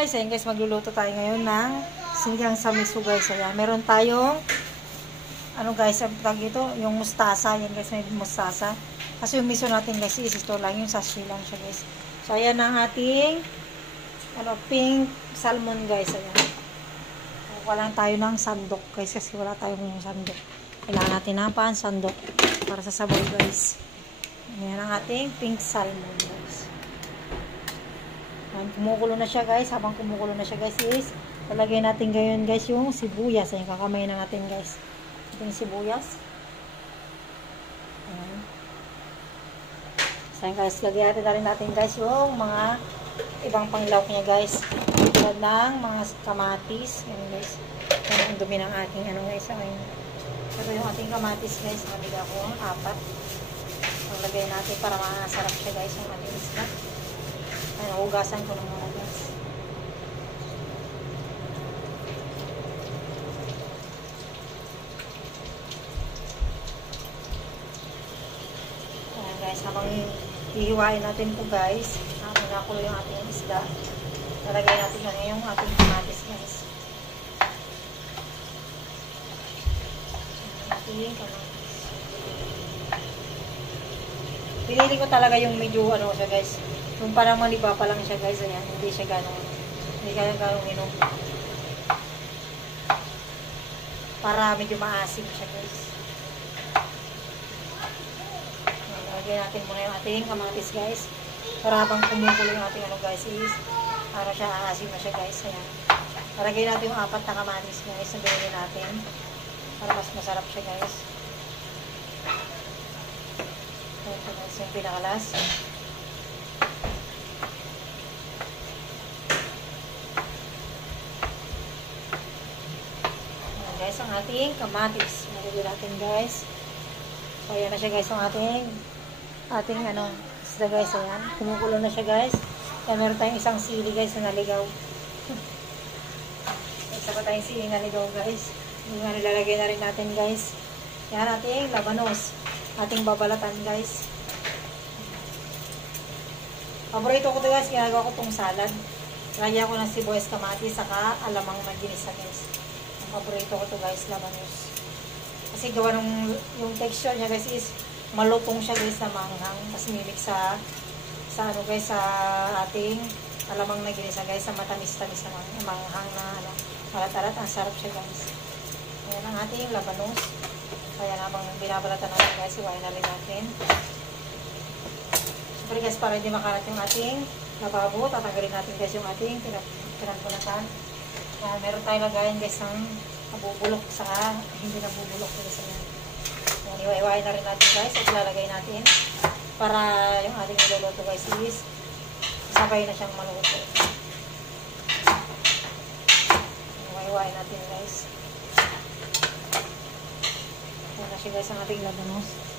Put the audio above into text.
guys, ayan guys, magluluto tayo ngayon ng sinigang sa miso guys. Ayan, meron tayong ano guys, ang tawag ito, yung mustasa. Ayan guys, may mustasa. Kasi yung miso natin guys, ito lang yung sachet lang siya guys. So ayan ang ating pink salmon guys. Ayan. Wala tayo ng sandok guys kasi wala tayong sandok. Kailangan natin ng sandok para sa sabaw guys. Ayan ang ating pink salmon guys. Kumukulo na siya guys. Habang kumukulo na siya guys is lalagay natin ngayon guys yung sibuyas. Ayan, kakamay na natin guys yung sibuyas. Ayan. So guys, lagyan natin guys yung mga ibang panglawak niya guys. Tulad ng mga kamatis. Ayan guys. Ayan ang dumi ng ating ano guys. Ayan. Ito yung ating kamatis guys. Nabigyan ko 4. Lagay natin para masarap siya guys yung ating isda. Ayan, hugasan ko na muna guys. Ayan guys, habang hihiwain natin po guys, habang nakulo yung ating isda, lalagay natin na yung ating kamatis guys. Ating kamatis. Pinili ko talaga yung medyo ano siya guys. Yung parang maliba pa lang siya guys. Ayan, hindi siya ganong inom. Para medyo maasim siya guys. Ayan, lagyan natin muna yung ating kamatis guys. Para habang kumukulo yung ating ano guys is para siya aasim na siya guys. Ayan. Lagyan natin yung 4 na kamatis guys. Sabihin natin. Para mas masarap siya guys. Ito guys yung pinakalas. Ayan guys ang ating kamatis. Nalagyan natin guys. So ayan na siya guys ang ating ano isda guys. Ayan. Kumukulo na siya guys. Kaya meron tayong isang sili guys na naligaw. Isa pa tayong sili na naligaw guys. Yung nga nilalagay na rin natin guys. Yan ating labanos. Ating babalatan guys. Paborito ko ito guys. Ginagawa ko itong salad. Lagyan ko ng sibuyas, kamatis, saka alamang na ginisa guys. Ang paborito ko ito guys, labanos. Kasi gawa ng yung texture niya guys is malutong siya guys na manghang. Kasi mimix sa ano guys, sa ating alamang na ginisa guys. Sa matamis-tamis na manghang na ano. Malat-alat, ang sarap siya guys. Ayan ang ating labanos. Kaya habang binabalatan natin guys, iwain na rin natin. Siyempre guys, para hindi makalat yung ating lababo, tatanggalin natin guys yung ating pinagpunatan. Meron tayong lagayan guys ng nabubulok sa hindi nabubulok guys. Ayan, iwain na rin natin guys at ilalagay natin para yung ating niluluto guys is sabay na siyang maluto. Iwain natin guys. Ayan na siya guys ang ating labanos.